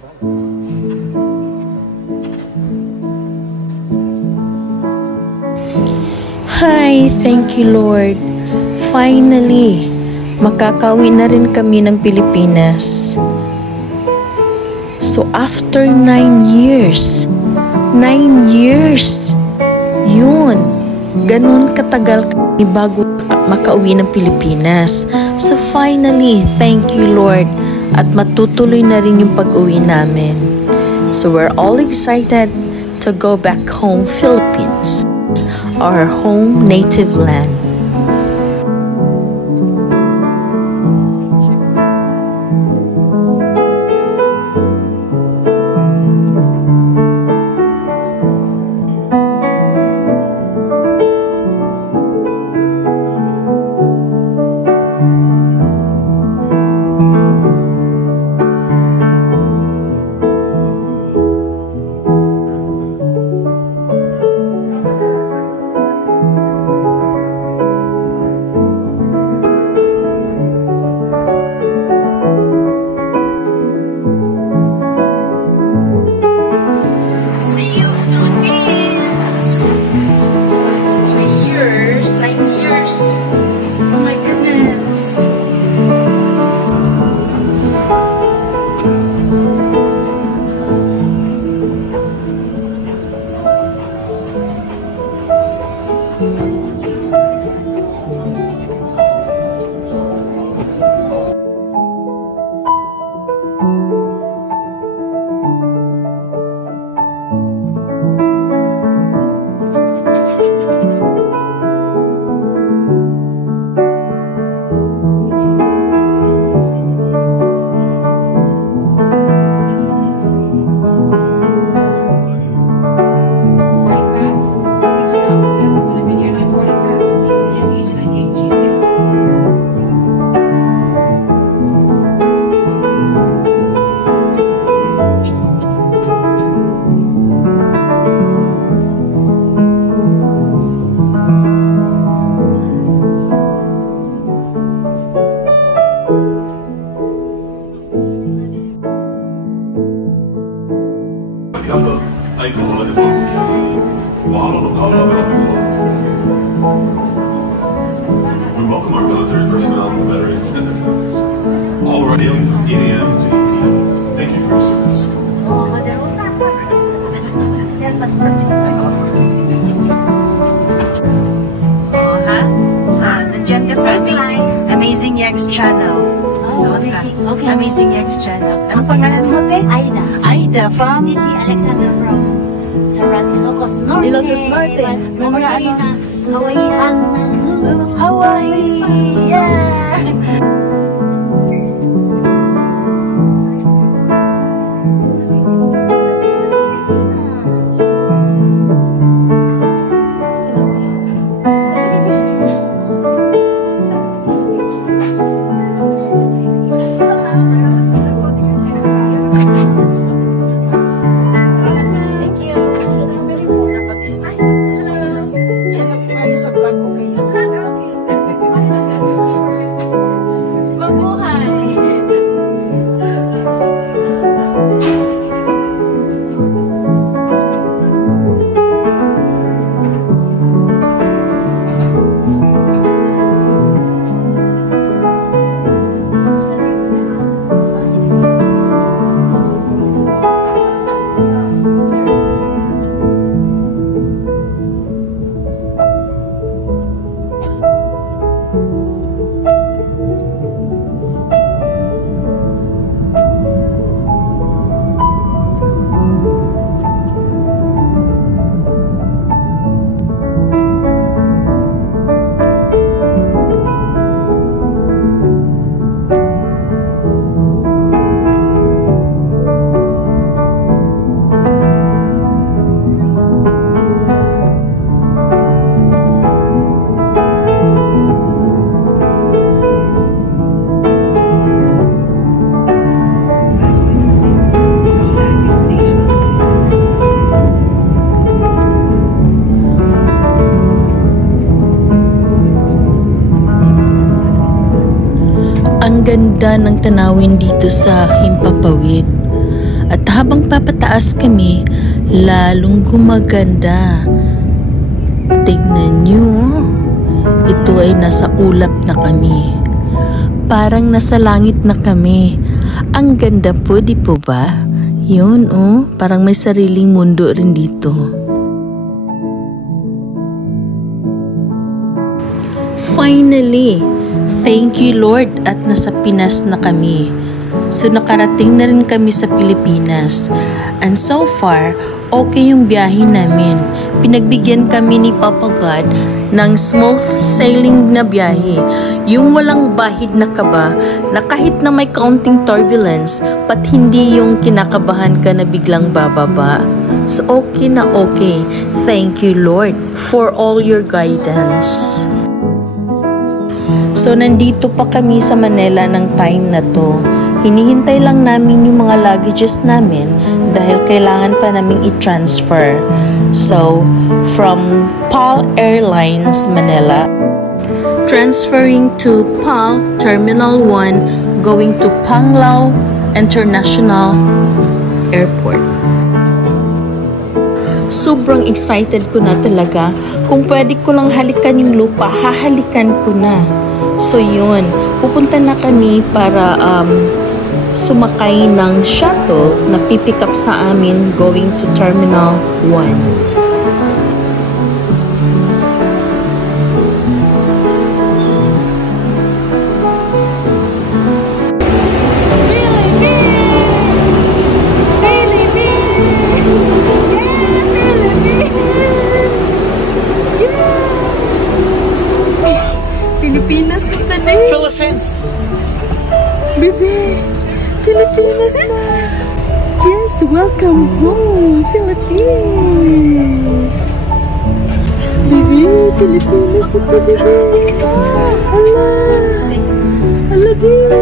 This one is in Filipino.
Hi, thank you Lord. Finally, makakauwi na rin kami ng Pilipinas. So after 9 years, yun, ganun katagal kami bago makauwi ng Pilipinas. So finally, thank you Lord, at matutuloy na rin yung pag-uwi namin. So we're all excited to go back home, Philippines, our home native land. Oh my goodness. We welcome our military personnel, veterans, and their families. All are daily from 8 a.m. to 8 p.m. Thank you for your service. Nandiyan ka sa Amazing Yex Channel. Oh, amazing. Okay. Amazing Yex Channel. Anong pangalan mo, te? Aida. Aida from? Si Alexander from Sarat, Ilocos Norte. Ilocos Norte. Mamaya na Hawaiian. Hawaii! Yeah! Ang ganda ng tanawin dito sa Himpapawid. At habang papataas kami, lalong gumaganda. Tignan nyo, ito ay nasa ulap na kami. Parang nasa langit na kami. Ang ganda po, di po ba? Yun, oh, parang may sariling mundo rin dito. Finally, thank you Lord at nasa Pinas na kami. So nakarating na rin kami sa Pilipinas. And so far, okay yung biyahe namin. Pinagbigyan kami ni Papa God ng smooth sailing na biyahe. Yung walang bahid na kaba, na kahit na may kaunting turbulence, pat hindi yung kinakabahan ka na biglang bababa. So okay na okay. Thank you Lord for all your guidance. So nandito pa kami sa Manila ng time na to. Hinihintay lang namin yung mga luggages namin dahil kailangan pa namin i-transfer. So, from PAL Airlines Manila, transferring to PAL Terminal 1, going to Panglao International Airport. Sobrang excited ko na talaga. Kung pwede ko lang halikan yung lupa, hahalikan ko na. So yun, pupunta na kami para sumakay ng shuttle na pipick up sa amin going to Terminal 1. Pilipinas na tayo. Philippines! Baby! Pilipinas na! Yes, welcome home, Philippines! Baby, Pilipinas na tayo, baby! Hala! Hala, baby!